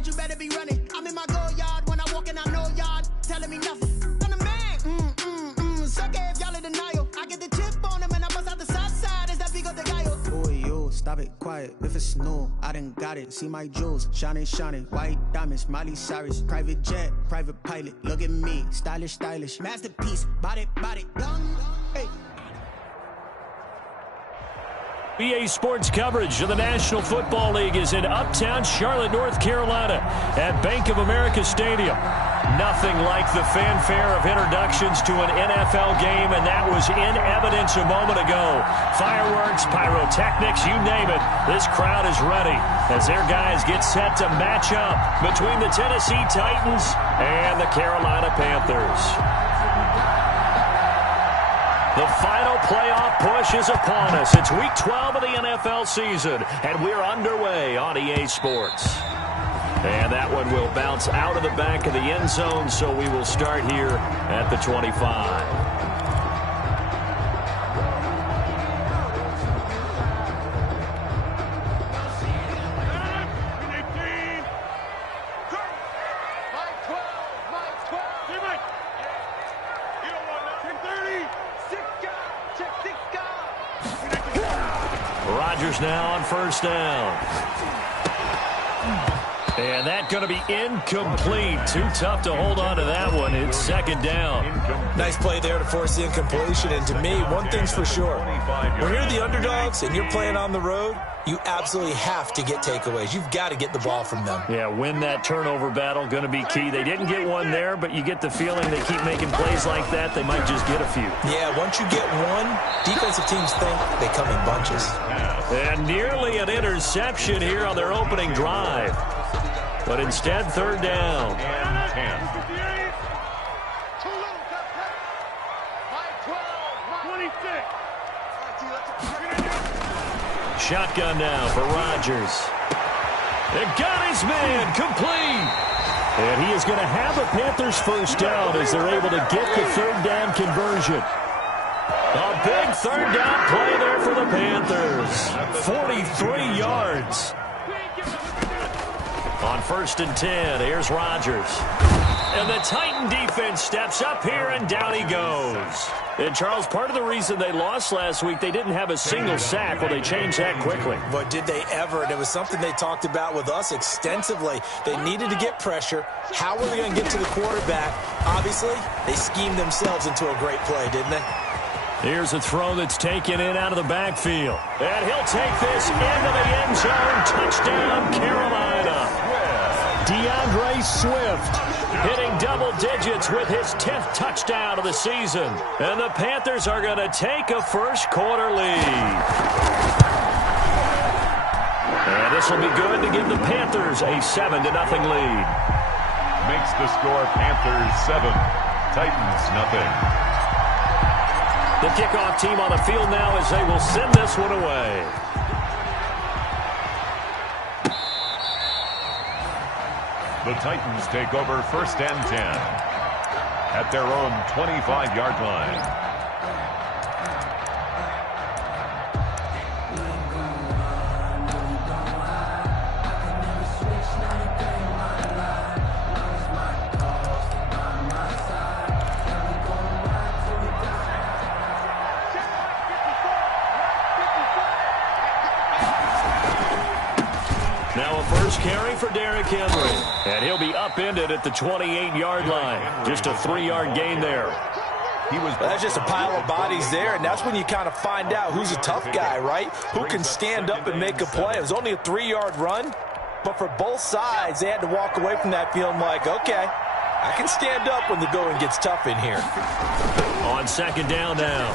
target, you better be running. I'm in my go yard when I walk in, I know yard telling me nothing. I'm the man. Suck it if y'all in denial. I get the chip on him and I bust out the south side. Is that big of the guy? Oh, yo, stop it, quiet. If it's snow, I done got it. See my jewels, shining, white diamonds, Miley Cyrus, private jet, private pilot. Look at me, stylish, masterpiece, body, done. Hey. EA Sports coverage of the National Football League is in uptown Charlotte, North Carolina at Bank of America Stadium. Nothing like the fanfare of introductions to an NFL game, and that was in evidence a moment ago. Fireworks, pyrotechnics, you name it. This crowd is ready as their guys get set to match up between the Tennessee Titans and the Carolina Panthers. The final playoff push is upon us. It's Week 12 of the NFL season, and we're underway on EA Sports. And that one will bounce out of the back of the end zone, so we will start here at the 25. Now on first down. And that's going to be incomplete. Too tough to hold on to that one. It's second down. Nice play there to force the incompletion. And to me, one thing's for sure. When you're the underdogs and you're playing on the road, you absolutely have to get takeaways. You've got to get the ball from them. Yeah, win that turnover battle, going to be key. They didn't get one there, but you get the feeling they keep making plays like that, they might just get a few. Yeah, once you get one, defensive teams think they come in bunches. And nearly an interception here on their opening drive. But instead, third down. Shotgun now for Rodgers. It got his man complete. And he is going to have a Panthers first down as they're able to get the third down conversion. A big third down play there for the Panthers. 43 yards. On first and 10, here's Rodgers. And the Titan defense steps up here, and down he goes. And, Charles, part of the reason they lost last week, they didn't have a single sack. Well, they changed that quickly. But did they ever? And it was something they talked about with us extensively. They needed to get pressure. How were they going to get to the quarterback? Obviously, they schemed themselves into a great play, didn't they? Here's a throw that's taken in out of the backfield. And he'll take this into the end zone. Touchdown, Carolina. DeAndre Swift hitting double digits with his 10th touchdown of the season. And the Panthers are going to take a first quarter lead. And this will be good to give the Panthers a 7-0 lead. Makes the score Panthers 7, Titans nothing. The kickoff team on the field now as they will send this one away. The Titans take over first and 10 at their own 25-yard line. Carry for Derrick Henry. And he'll be upended at the 28-yard line. Just a 3-yard gain there. That's just a pile of bodies there, and that's when you kind of find out who's a tough guy, right? Who can stand up and make a play. It was only a 3-yard run, but for both sides, they had to walk away from that feeling like, okay, I can stand up when the going gets tough in here. On second down now,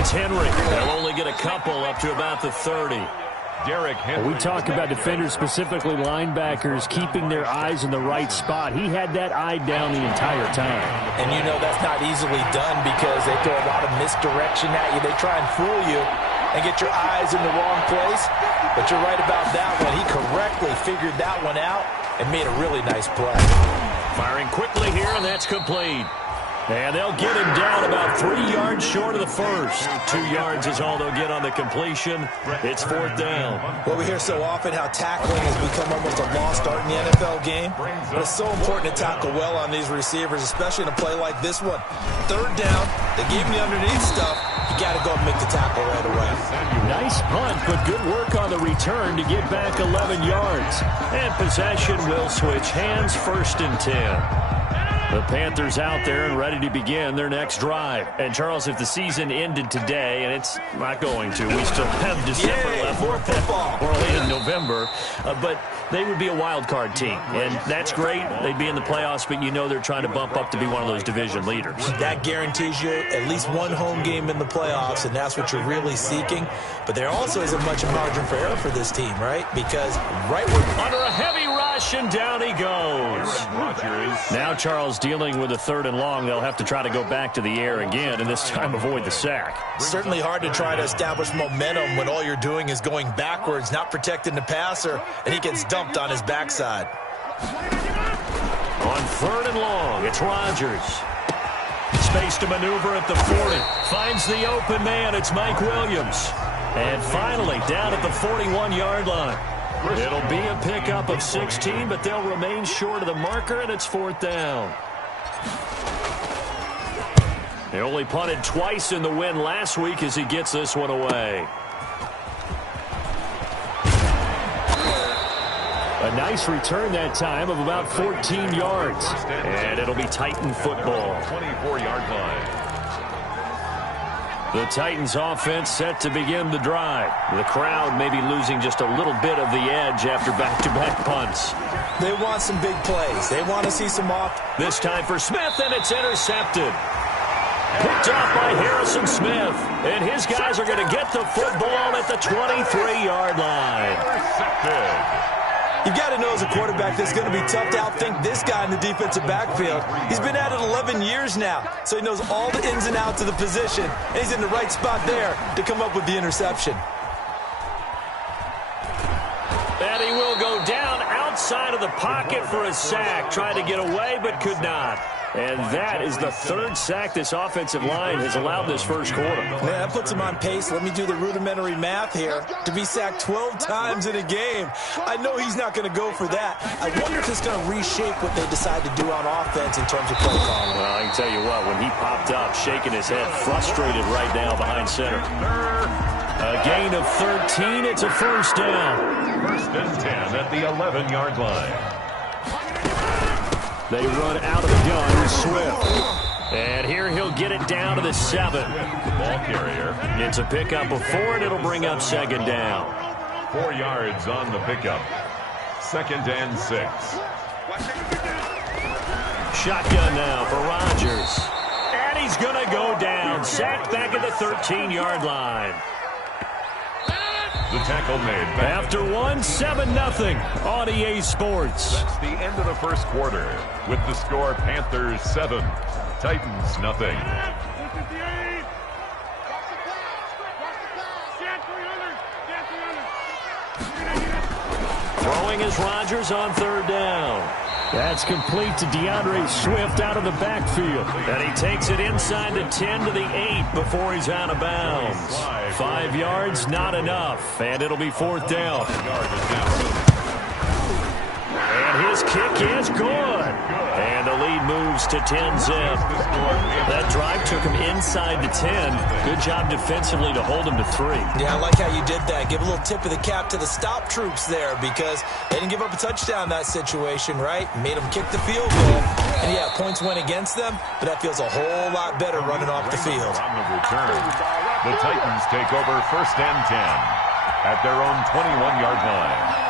it's Henry. They'll only get a couple up to about the 30. Derrick Henry. We talk about defenders, specifically linebackers, keeping their eyes in the right spot. He had that eye down the entire time. And you know that's not easily done because they throw a lot of misdirection at you. They try and fool you and get your eyes in the wrong place. But you're right about that one. He correctly figured that one out and made a really nice play. Firing quickly here, and that's complete. And they'll get him down about 3 yards short of the first. 2 yards is all they'll get on the completion. It's 4th down. Well, we hear so often how tackling has become almost a lost art in the NFL game. But it's so important to tackle well on these receivers, especially in a play like this one. 3rd down, they gave him the underneath stuff. You got to go and make the tackle right away. Nice punt, but good work on the return to get back 11 yards. And possession will switch hands, 1st and 10. The Panthers out there and ready to begin their next drive. And, Charles, if the season ended today, and it's not going to, we still have December left. More football. We're only in November. But they would be a wild card team. And that's great. They'd be in the playoffs, but you know they're trying to bump up to be one of those division leaders. That guarantees you at least one home game in the playoffs, and that's what you're really seeking. But there also isn't much margin for error for this team, right? Because under a heavy rush, and down he goes. Now, Charles, dealing with a 3rd and long, they'll have to try to go back to the air again, and this time avoid the sack. Certainly hard to try to establish momentum when all you're doing is going backwards, not protecting the passer, and he gets dumped on his backside. On 3rd and long, it's Rodgers. Space to maneuver at the 40. Finds the open man. It's Mike Williams. And finally, down at the 41-yard line. It'll be a pickup of 16, but they'll remain short of the marker, and it's 4th down. They only punted twice in the win last week as he gets this one away. A nice return that time of about 14 yards. And it'll be Titan football. 24-yard line. The Titans offense set to begin the drive. The crowd may be losing just a little bit of the edge after back-to-back punts. They want some big plays. They want to see some off. This time for Smith, and it's intercepted. Picked off by Harrison Smith. And his guys are going to get the football at the 23-yard line. Intercepted. You've got to know as a quarterback that it's going to be tough to outthink this guy in the defensive backfield. He's been at it 11 years now, so he knows all the ins and outs of the position, and he's in the right spot there to come up with the interception. And he will go down outside of the pocket for a sack. Tried to get away, but could not. And that is the 3rd sack this offensive line has allowed this first quarter. Man, that puts him on pace. Let me do the rudimentary math here. To be sacked 12 times in a game, I know he's not going to go for that. I wonder if it's going to reshape what they decide to do on offense in terms of play calling. Well, I can tell you what, when he popped up, shaking his head, frustrated right now behind center. A gain of 13. It's a 1st down. 1st and 10 at the 11-yard line. They run out of the gun with Swift. And here he'll get it down to the 7. Ball carrier. It's a pickup of 4, and it'll bring up 2nd down. 4 yards on the pickup. 2nd and 6. Shotgun now for Rodgers. And he's going to go down. Sacked back at the 13-yard line. The tackle made. After 7-0 on EA Sports. That's the end of the first quarter with the score Panthers 7, Titans nothing. Throwing is Rodgers on 3rd down. That's complete to DeAndre Swift out of the backfield. And he takes it inside the 10 to the 8 before he's out of bounds. 5 yards, not enough. And it'll be 4th down. And his kick is good. And the lead moves to 10-zip. That drive took him inside the 10. Good job defensively to hold him to 3. Yeah, I like how you did that. Give a little tip of the cap to the stop troops there because they didn't give up a touchdown in that situation, right? Made them kick the field goal. And, yeah, points went against them, but that feels a whole lot better running off the field. On the return, the Titans take over 1st and 10 at their own 21-yard line.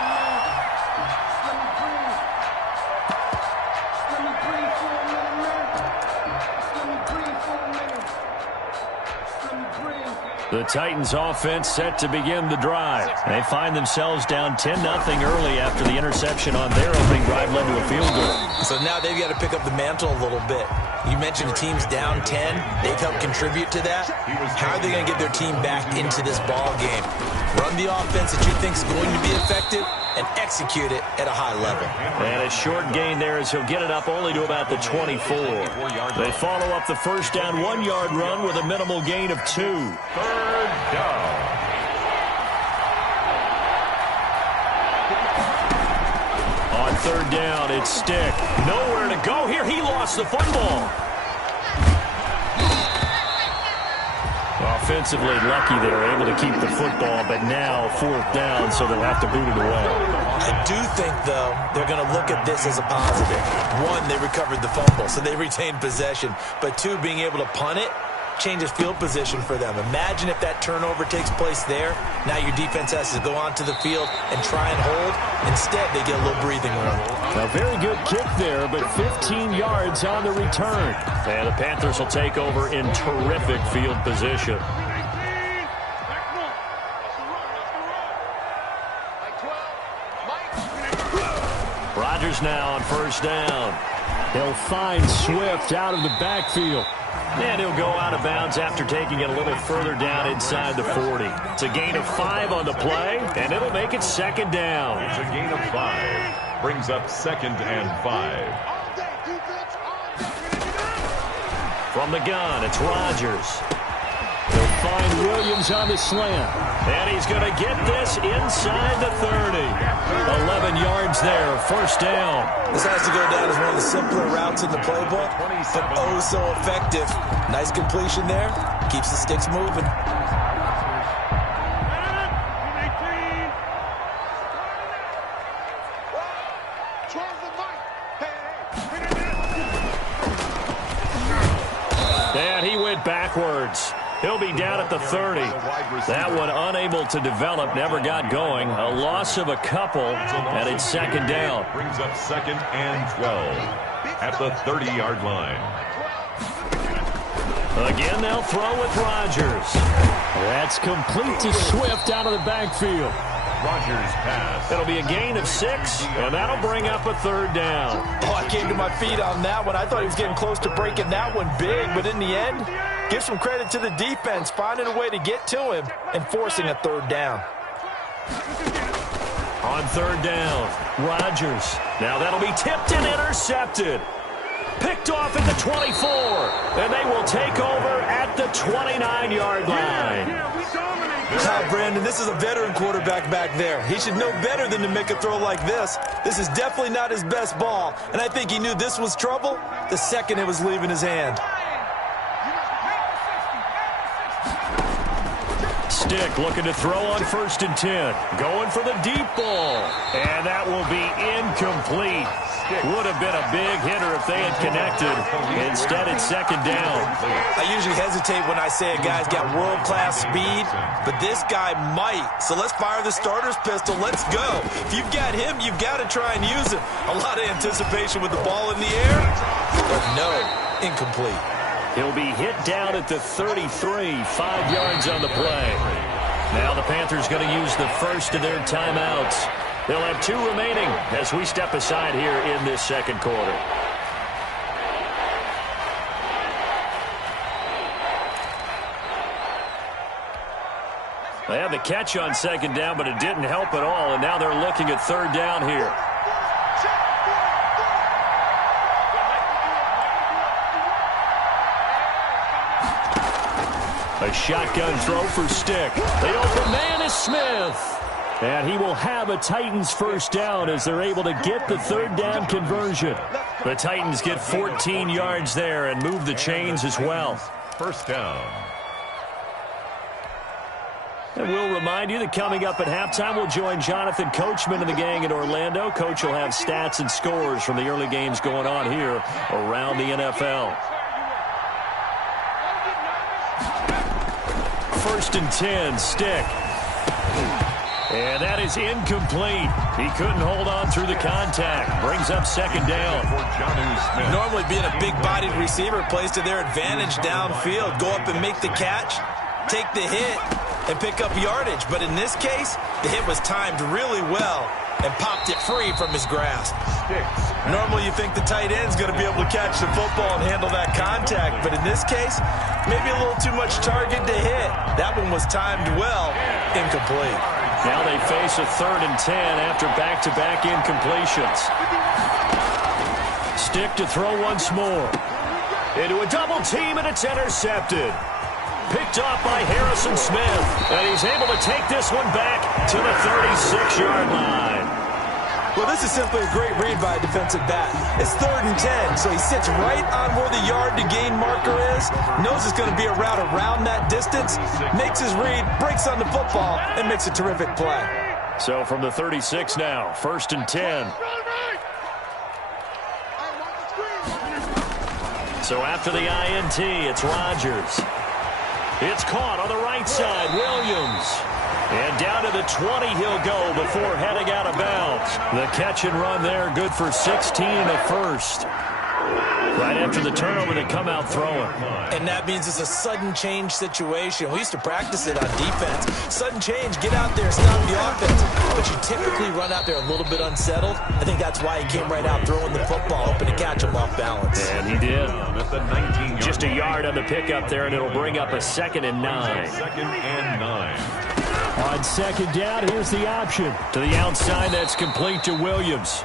The Titans offense set to begin the drive. They find themselves down 10-0 early after the interception on their opening drive led to a field goal. So now they've got to pick up the mantle a little bit. You mentioned the team's down 10. They've helped contribute to that. How are they going to get their team back into this ball game? Run the offense that you think is going to be effective, and execute it at a high level. And a short gain there as he'll get it up only to about the 24. They follow up the first down 1-yard run with a minimal gain of 2. Third down. On third down, it's Stick. Nowhere to go here. He lost the football. Offensively lucky they're able to keep the football, but now fourth down, so they'll have to boot it away. I do think, though, they're going to look at this as a positive. One, they recovered the fumble, so they retained possession. But two, being able to punt it changes field position for them. Imagine if that turnover takes place there. Now your defense has to go onto the field and try and hold. Instead, they get a little breathing room. A very good kick there, but 15 yards on the return. And the Panthers will take over in terrific field position. Rodgers now on first down. He'll find Swift out of the backfield. And he'll go out of bounds after taking it a little further down inside the 40. It's a gain of 5 on the play, and it'll make it second down. It's a gain of 5. Brings up 2nd and 5. From the gun, it's Rodgers. He'll find Williams on the slant. And he's going to get this inside the 30. 11 yards there, first down. This has to go down as one of the simpler routes in the playbook, but oh so effective. Nice completion there. Keeps the sticks moving. And he went backwards. He'll be down at the 30. That one unable to develop, never got going. A loss of a couple, and it's second down. Brings up 2nd and 12 at the 30-yard line. Again, they'll throw with Rodgers. That's complete to Swift out of the backfield. Rodgers pass. It'll be a gain of 6, and that'll bring up a third down. Oh, I came to my feet on that one. I thought he was getting close to breaking that one big, but in the end, give some credit to the defense, finding a way to get to him and forcing a third down. On third down, Rodgers. Now that'll be tipped and intercepted. Picked off at the 24, and they will take over at the 29-yard line. Brandon, this is a veteran quarterback back there. He should know better than to make a throw like this. This is definitely not his best ball, and I think he knew this was trouble the second it was leaving his hand. Stick looking to throw on 1st and 10. Going for the deep ball. And that will be incomplete. Would have been a big hitter if they had connected. Instead, it's second down. I usually hesitate when I say a guy's got world-class speed, but this guy might. So let's fire the starter's pistol. Let's go. If you've got him, you've got to try and use him. A lot of anticipation with the ball in the air, but no, incomplete. He'll be hit down at the 33, 5 yards on the play. Now the Panthers going to use the first of their timeouts. They'll have 2 remaining as we step aside here in this second quarter. They had the catch on second down, but it didn't help at all, and now they're looking at third down here. A shotgun throw for Stick. The open man is Smith. And he will have a Titans first down as they're able to get the third down conversion. The Titans get 14 yards there and move the chains as well. First down. And we'll remind you that coming up at halftime, we'll join Jonathan Coachman and the gang in Orlando. Coach will have stats and scores from the early games going on here around the NFL. 1st and 10, Stick. And that is incomplete. He couldn't hold on through the contact. Brings up second down. Normally being a big-bodied receiver plays to their advantage downfield. Go up and make the catch, take the hit, and pick up yardage. But in this case, the hit was timed really well and popped it free from his grasp. Normally you think the tight end's going to be able to catch the football and handle that contact. But in this case, maybe a little too much target to hit. That one was timed well, incomplete. Now they face a 3rd and 10 after back-to-back incompletions. Stick to throw once more. Into a double team, and it's intercepted. Picked off by Harrison Smith. And he's able to take this one back to the 36-yard line. Well, this is simply a great read by a defensive back. It's 3rd and 10, so he sits right on where the yard-to-gain marker is, knows it's going to be a route around that distance, makes his read, breaks on the football, and makes a terrific play. So from the 36 now, 1st and 10. So after the INT, it's Rodgers. It's caught on the right side, Williams. And down to the 20 he'll go before heading out of bounds. The catch and run there, good for 16 and a first. Right after the turnover, they come out throwing. And that means it's a sudden change situation. We used to practice it on defense. Sudden change, get out there, stop the offense. But you typically run out there a little bit unsettled. I think that's why he came right out throwing the football, hoping to catch him off balance. And he did. Just a yard on the pickup there, and it'll bring up a 2nd and 9. 2nd and 9. On 2nd down, here's the option. To the outside, that's complete to Williams.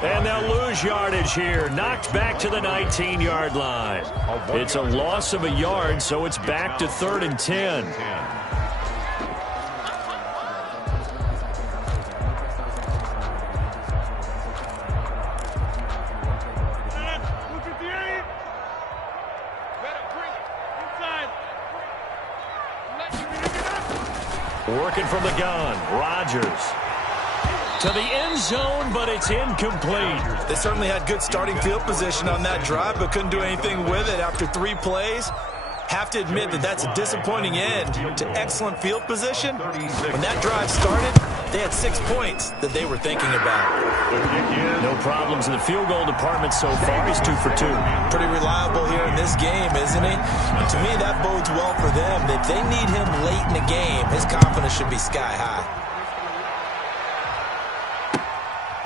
And they'll lose yardage here. Knocked back to the 19-yard line. It's a loss of a yard, so it's back to 3rd and 10. Working from the gun, Rodgers. To the end zone, but it's incomplete. They certainly had good starting field position on that drive, but couldn't do anything with it after 3 plays. Have to admit that that's a disappointing end to excellent field position. When that drive started, they had 6 points that they were thinking about. No problems in the field goal department so far. He's 2 for 2. Pretty reliable here in this game, isn't he? And to me, that bodes well for them. If they need him late in the game, his confidence should be sky high.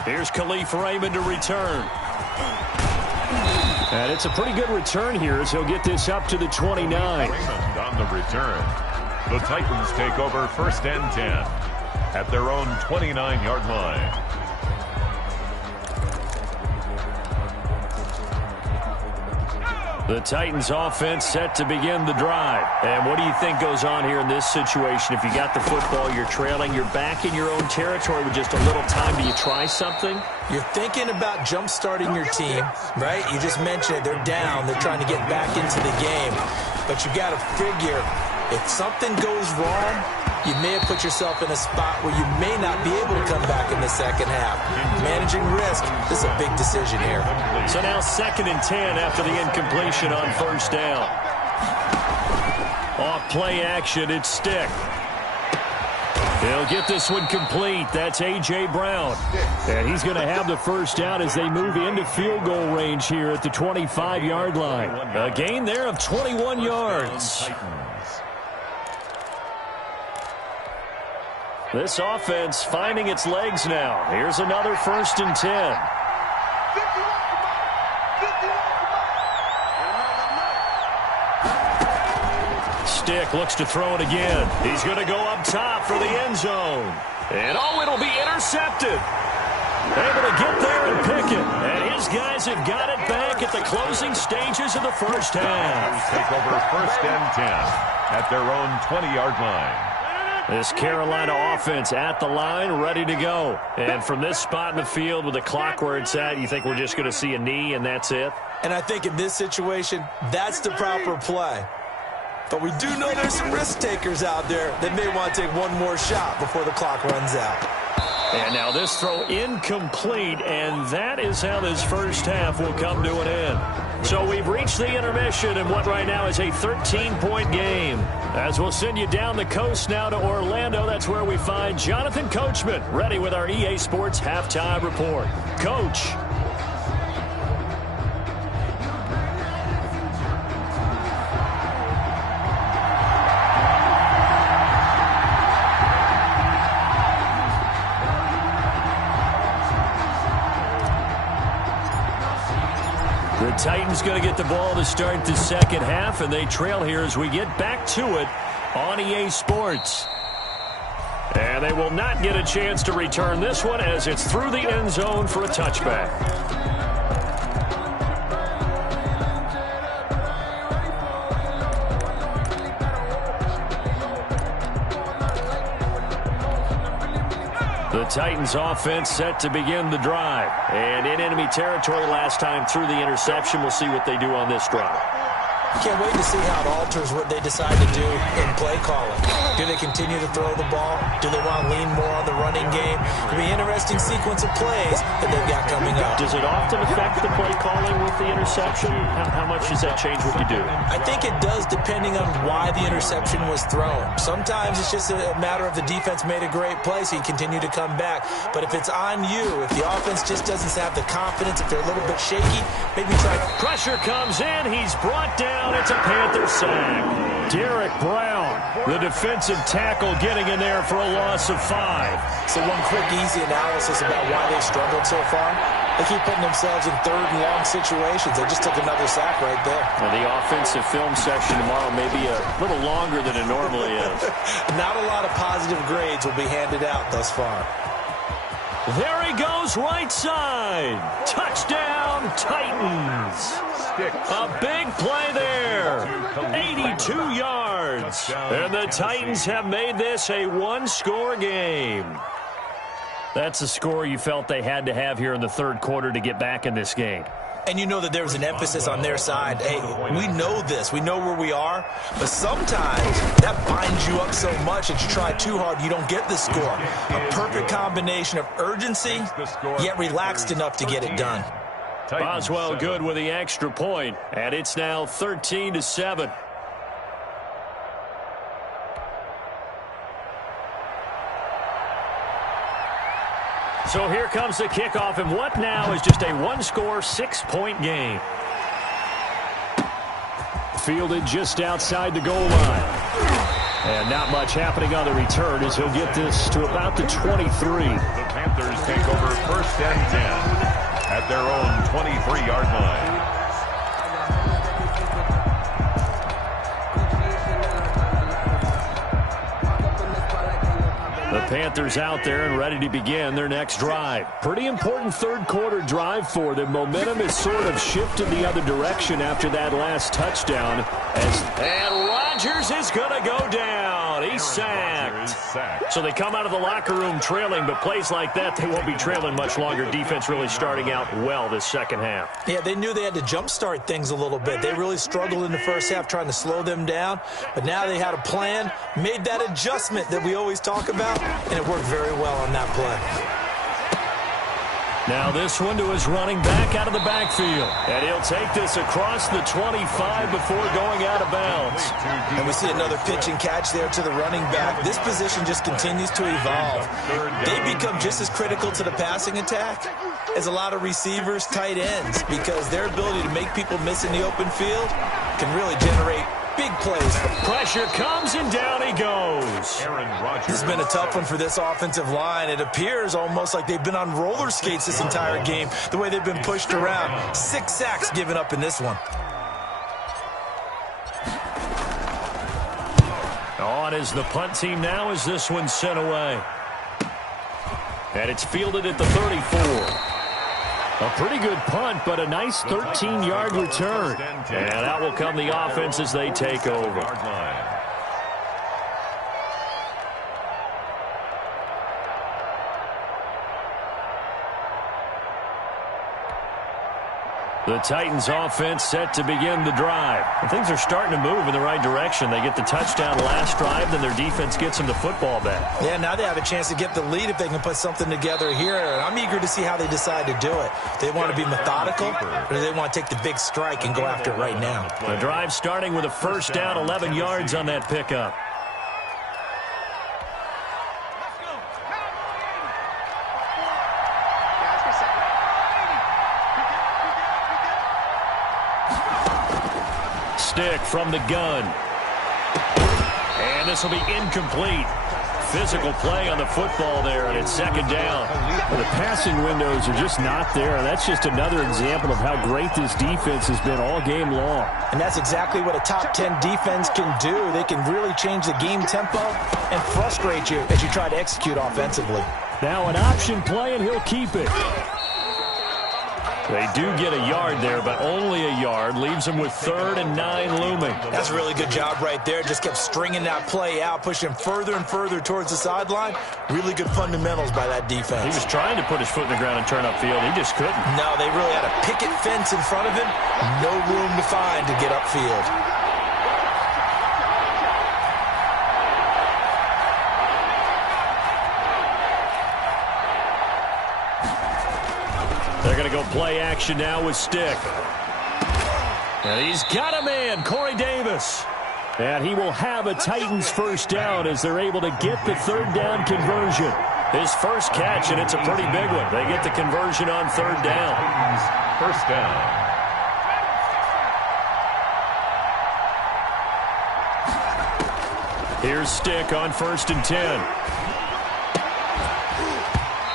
Here's Khalif Raymond to return. And it's a pretty good return here as he'll get this up to the 29. Raymond on the return. The Titans take over 1st and 10 at their own 29-yard line. The Titans offense set to begin the drive. And what do you think goes on here in this situation? If you got the football, you're trailing, you're back in your own territory with just a little time. Do you try something? You're thinking about jump-starting your team, right? You just mentioned it. They're down. They're trying to get back into the game. But you got to figure, if something goes wrong, you may have put yourself in a spot where you may not be able to come back in the second half. Managing risk, this is a big decision here. So now 2nd and 10 after the incompletion on 1st down. Off play action, it's Stick. He'll get this one complete. That's A.J. Brown. And he's going to have the 1st down as they move into field goal range here at the 25-yard line. A gain there of 21 yards. This offense finding its legs now. Here's another 1st and 10. Stick looks to throw it again. He's going to go up top for the end zone. And it'll be intercepted. Able to get there and pick it. And his guys have got it back at the closing stages of the 1st half. Take over 1st and 10 at their own 20-yard line. This Carolina offense at the line, ready to go. And from this spot in the field with the clock where it's at, you think we're just going to see a knee and that's it? And I think in this situation, that's the proper play. But we do know there's some risk takers out there that may want to take one more shot before the clock runs out. And now this throw incomplete, and that is how this 1st half will come to an end. So we've reached the intermission in what right now is a 13-point game. As we'll send you down the coast now to Orlando, that's where we find Jonathan Coachman ready with our EA Sports Halftime Report. Coach. The Titans going to get the ball to start the 2nd half, and they trail here as we get back to it on EA Sports. And And they will not get a chance to return this one as it's through the end zone for a touchback. The Titans offense set to begin the drive. And in enemy territory last time through the interception. We'll see what they do on this drive. Can't wait to see how it alters what they decide to do in play calling. Do they continue to throw the ball? Do they want to lean more on the running game? It'll be an interesting sequence of plays that they've got coming up. Does it often affect the play calling with the interception? How much does that change what you do? I think it does depending on why the interception was thrown. Sometimes it's just a matter of the defense made a great play, so you continue to come back. But if it's on you, if the offense just doesn't have the confidence, if they're a little bit shaky, maybe try. Pressure comes in. He's brought down. It's a Panther sack. Derek Brown, the defensive tackle, getting in there for a loss of 5. So one quick, easy analysis about why they've struggled so far. They keep putting themselves in third and long situations. They just took another sack right there. Well, the offensive film section tomorrow may be a little longer than it normally is. Not a lot of positive grades will be handed out thus far. There he goes, right side. Touchdown, Titans. A big play there. 82 yards. And the Titans have made this a one-score game. That's a score you felt they had to have here in the third quarter to get back in this game. And you know that there was an emphasis on their side. Hey, we know this. We know where we are. But sometimes that binds you up so much that you try too hard, you don't get the score. A perfect combination of urgency, yet relaxed enough to get it done. Boswell good with the extra point, and it's now 13-7. So here comes the kickoff, and what now is just a one-score, 6-point game. Fielded just outside the goal line. And not much happening on the return as he'll get this to about the 23. The Panthers take over first and 10 at their own 23-yard line. The Panthers out there and ready to begin their next drive. Pretty important third quarter drive for them. Momentum has sort of shifted the other direction after that last touchdown. And Rodgers is going to go down. He's sacked. So they come out of the locker room trailing, but plays like that, they won't be trailing much longer. Defense really starting out well this second half. Yeah, they knew they had to jumpstart things a little bit. They really struggled in the first half trying to slow them down, but now they had a plan, made that adjustment that we always talk about, and it worked very well on that play. Now this one to his running back out of the backfield. And he'll take this across the 25 before going out of bounds. And we see another pitch and catch there to the running back. This position just continues to evolve. They become just as critical to the passing attack as a lot of receivers, tight ends, because their ability to make people miss in the open field can really generate big plays. Pressure comes and down he goes. This has been a tough one for this offensive line. It appears almost like they've been on roller skates this entire game, the way they've been pushed around. 6 sacks given up in this one. On is the punt team now as this one's sent away. And it's fielded at the 34. A pretty good punt, but a nice 13-yard return. And out will come the offense as they take over. The Titans offense set to begin the drive. And things are starting to move in the right direction. They get the touchdown last drive, then their defense gets them the football back. Yeah, now they have a chance to get the lead if they can put something together here. And I'm eager to see how they decide to do it. Do they want to be methodical, or do they want to take the big strike and go after it right now? The drive starting with a first down, 11 yards on that pickup. Stick from the gun. And this will be incomplete. physical play on the football there, and it's second down. Well, the passing windows are just not there, and that's just another example of how great this defense has been all game long. And that's exactly what a top 10 defense can do. They can really change the game tempo and frustrate you as you try to execute offensively. Now an option play, and he'll keep it. They do get a yard there, but only a yard. Leaves them with 3rd and 9 looming. That's a really good job right there. Just kept stringing that play out, pushing further and further towards the sideline. Really good fundamentals by that defense. He was trying to put his foot in the ground and turn upfield. He just couldn't. No, they really had a picket fence in front of him. No room to find to get upfield. They're going to go play action now with Stick. And he's got a man, Corey Davis. And he will have a Titans first down as they're able to get the 3rd down conversion. His first catch, and it's a pretty big one. They get the conversion on 3rd down. First down. Here's Stick on 1st and 10.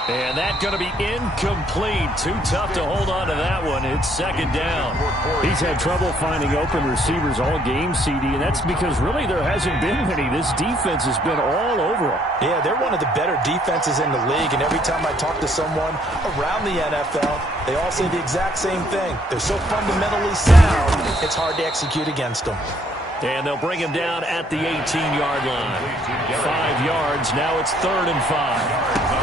And that's going to be incomplete. Too tough to hold on to that one. It's 2nd down. He's had trouble finding open receivers all game, CD, and that's because really there hasn't been many. This defense has been all over them. Yeah, they're one of the better defenses in the league, and every time I talk to someone around the NFL, they all say the exact same thing. They're so fundamentally sound, it's hard to execute against them. And they'll bring him down at the 18-yard line. 5 yards. Now it's 3rd and 5.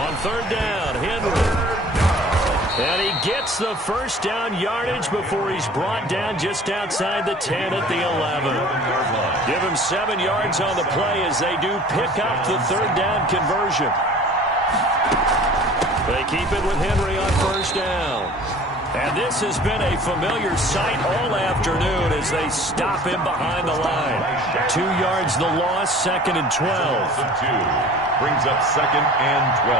On 3rd down, Henry. And he gets the first down yardage before he's brought down just outside the 10 at the 11. Give him 7 yards on the play as they do pick up the 3rd down conversion. They keep it with Henry on 1st down. And this has been a familiar sight all afternoon as they stop him behind the line. 2 yards the loss, 2nd and 12. Brings up 2nd and 12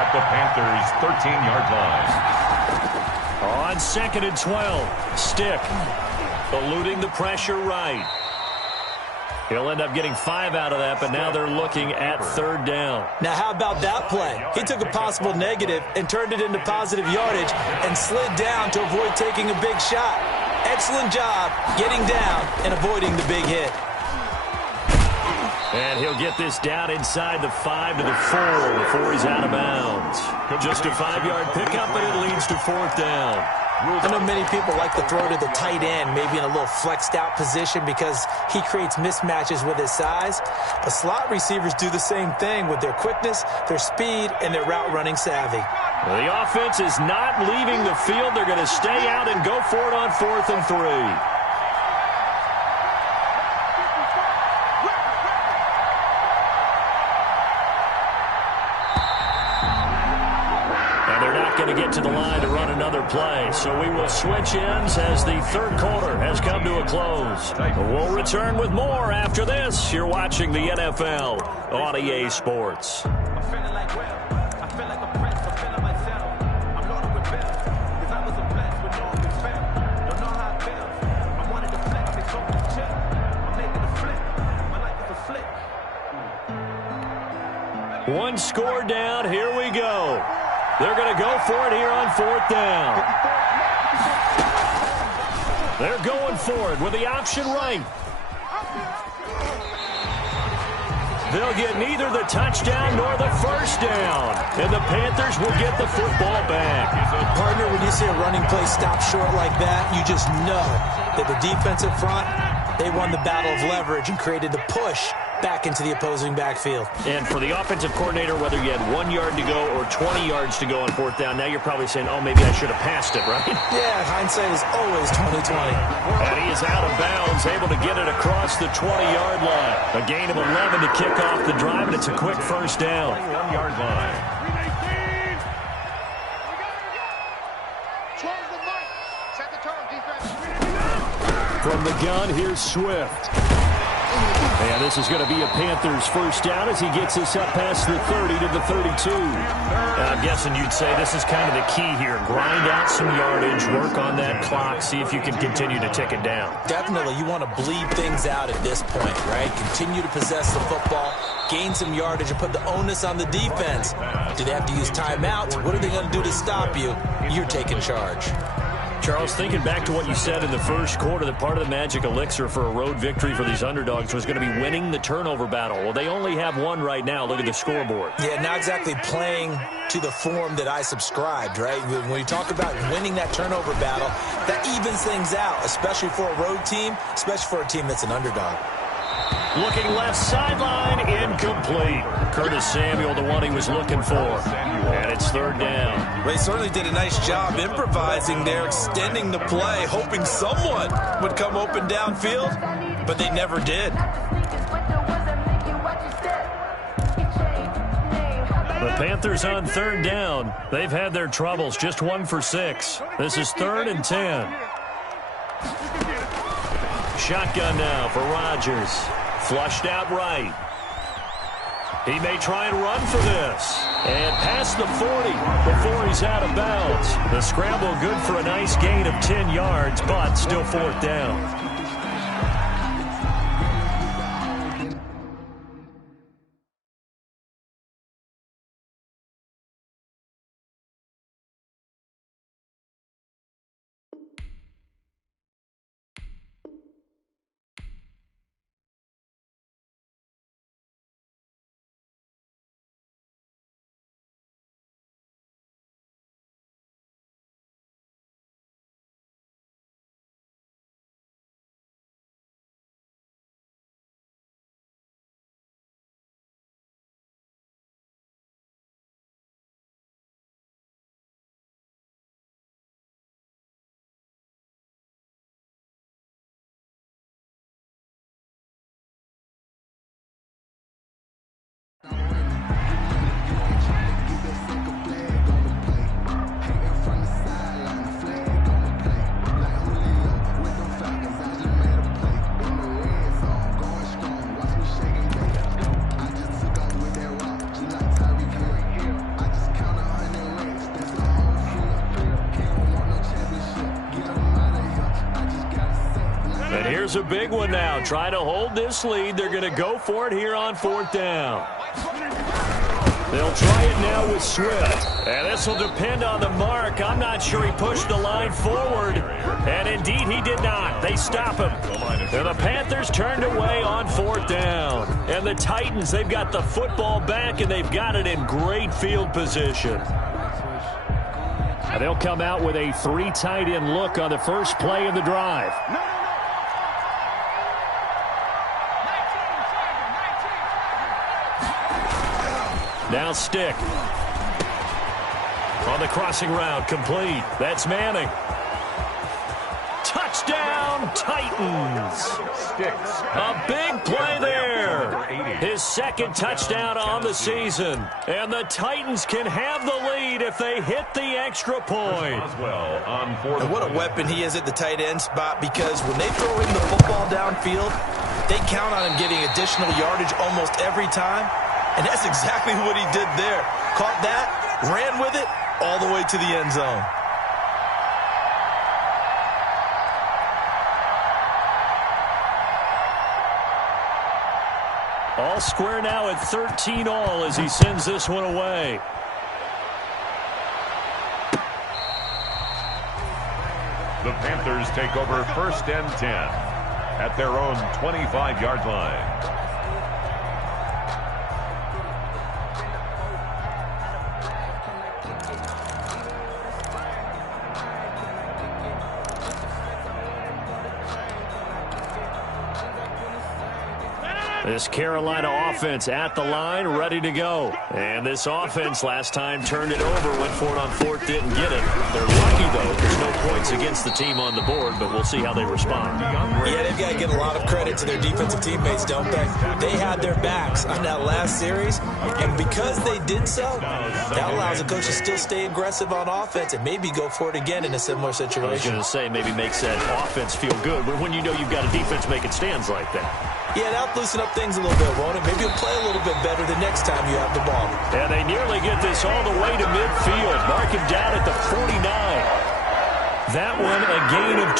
at the Panthers' 13-yard line. On 2nd and 12, Stick eluding the pressure right. He'll end up getting 5 out of that, but now they're looking at 3rd down. Now, how about that play? He took a possible negative and turned it into positive yardage and slid down to avoid taking a big shot. Excellent job getting down and avoiding the big hit. And he'll get this down inside the 5 to the 4 before he's out of bounds. Just a 5-yard pickup, and it leads to 4th down. I know many people like to throw to the tight end, maybe in a little flexed out position because he creates mismatches with his size. But slot receivers do the same thing with their quickness, their speed, and their route running savvy. Well, the offense is not leaving the field. They're going to stay out and go for it on 4th and 3. Going to get to the line to run another play. So we will switch ends as the 3rd quarter has come to a close. We'll return with more after this. You're watching the NFL on EA Sports. One score down. Here we go. They're going to go for it here on 4th down. They're going for it with the option right. They'll get neither the touchdown nor the first down. And the Panthers will get the football back. Partner, when you see a running play stop short like that, you just know that the defensive front, they won the battle of leverage and created the push back into the opposing backfield. And for the offensive coordinator, whether you had 1 yard to go or 20 yards to go on 4th down, now you're probably saying, oh, maybe I should have passed it, right? Yeah, hindsight is always 20/20. And he is out of bounds, able to get it across the 20-yard line. A gain of 11 to kick off the drive, and it's a quick first down. 1-yard line. From the gun, here's Swift. And this is going to be a Panthers first down as he gets us up past the 30 to the 32. I'm guessing you'd say this is kind of the key here. Grind out some yardage, work on that clock, see if you can continue to tick it down. Definitely, you want to bleed things out at this point, right? Continue to possess the football, gain some yardage, and put the onus on the defense. Do they have to use timeouts? What are they going to do to stop you? You're taking charge. Charles, thinking back to what you said in the first quarter, that part of the magic elixir for a road victory for these underdogs was going to be winning the turnover battle. Well, they only have one right now. Look at the scoreboard. Yeah, not exactly playing to the form that I subscribed, right? When you talk about winning that turnover battle, that evens things out, especially for a road team, especially for a team that's an underdog. Looking left sideline, incomplete. Curtis Samuel, the one he was looking for. And it's third down. They certainly did a nice job improvising there, extending the play, hoping someone would come open downfield, but they never did. The Panthers on third down. They've had their troubles, just 1 for 6. This is 3rd and 10. Shotgun now for Rodgers. Flushed out right. He may try and run for this. And past the 40 before he's out of bounds. The scramble good for a nice gain of 10 yards, but still 4th down. Here's a big one now. Trying to hold this lead. They're going to go for it here on 4th down. They'll try it now with Swift. And this will depend on the mark. I'm not sure he pushed the line forward. And indeed, he did not. They stop him. And the Panthers turned away on 4th down. And the Titans, they've got the football back, and they've got it in great field position. And they'll come out with a 3 tight end look on the first play of the drive. Now Stick. On the crossing route, complete. That's Manning. Touchdown, Titans. A big play there. His 2nd touchdown on the season. And the Titans can have the lead if they hit the extra point. And what a weapon he is at the tight end spot, because when they throw him the football downfield, they count on him getting additional yardage almost every time. And that's exactly what he did there. Caught that, ran with it, all the way to the end zone. All square now at 13 all as he sends this one away. The Panthers take over 1st and 10 at their own 25-yard line. This Carolina offense at the line, ready to go. And this offense last time turned it over, went for it on 4th, didn't get it. They're lucky, though. There's no points against the team on the board, but we'll see how they respond. Yeah, they've got to give a lot of credit to their defensive teammates, don't they? They had their backs on that last series, and because they did so, that allows the coach to still stay aggressive on offense and maybe go for it again in a similar situation. I was going to say maybe makes that offense feel good, but when you know you've got a defense making stands like that. Yeah, that'll loosen up things a little bit, won't it? Maybe you'll play a little bit better the next time you have the ball. And they nearly get this all the way to midfield. Mark him down at the 49. That one a gain of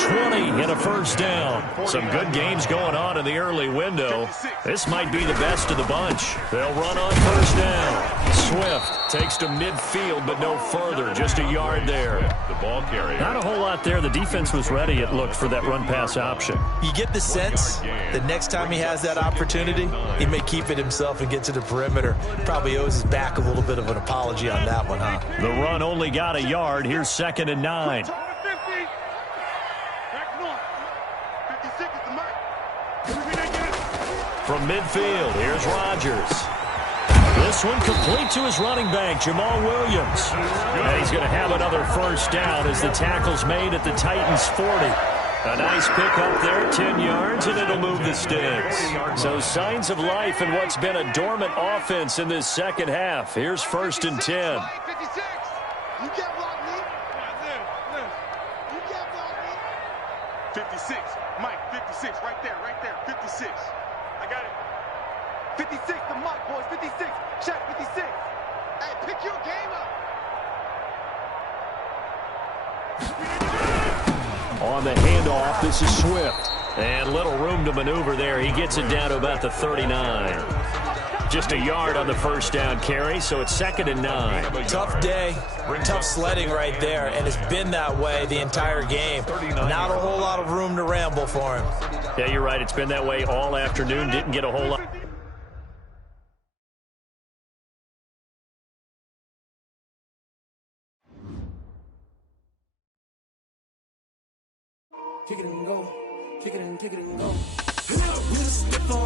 20 and a first down. Some good games going on in the early window. This might be the best of the bunch. They'll run on first down. Swift takes to midfield, but no further. Just a yard there. The ball carrier. Not a whole lot there. The defense was ready, it looked, for that run-pass option. You get the sense the next time he has that opportunity, he may keep it himself and get to the perimeter. Probably owes his back a little bit of an apology on that one, huh? The run only got a yard. Here's 2nd and 9. From midfield, here's Rodgers. This one complete to his running back, Jamal Williams. And he's going to have another first down as the tackle's made at the Titans' 40. A nice pick up there, 10 yards, and it'll move the sticks. So signs of life in what's been a dormant offense in this second half. Here's 1st and 10. 56, Mike, 56, right there, 56. I got it. 56, the Mike, boys, 56. Check, 56. Hey, pick your game up. On the handoff, this is Swift. And little room to maneuver there. He gets it down to about the 39. Just a yard on the first down carry, so it's 2nd and 9. Tough day, tough sledding right there, and it's been that way the entire game. Not a whole lot of room to ramble for him. Yeah, you're right. It's been that way all afternoon. Didn't get a whole lot. Kick it and go. Kick it and go. We'll step on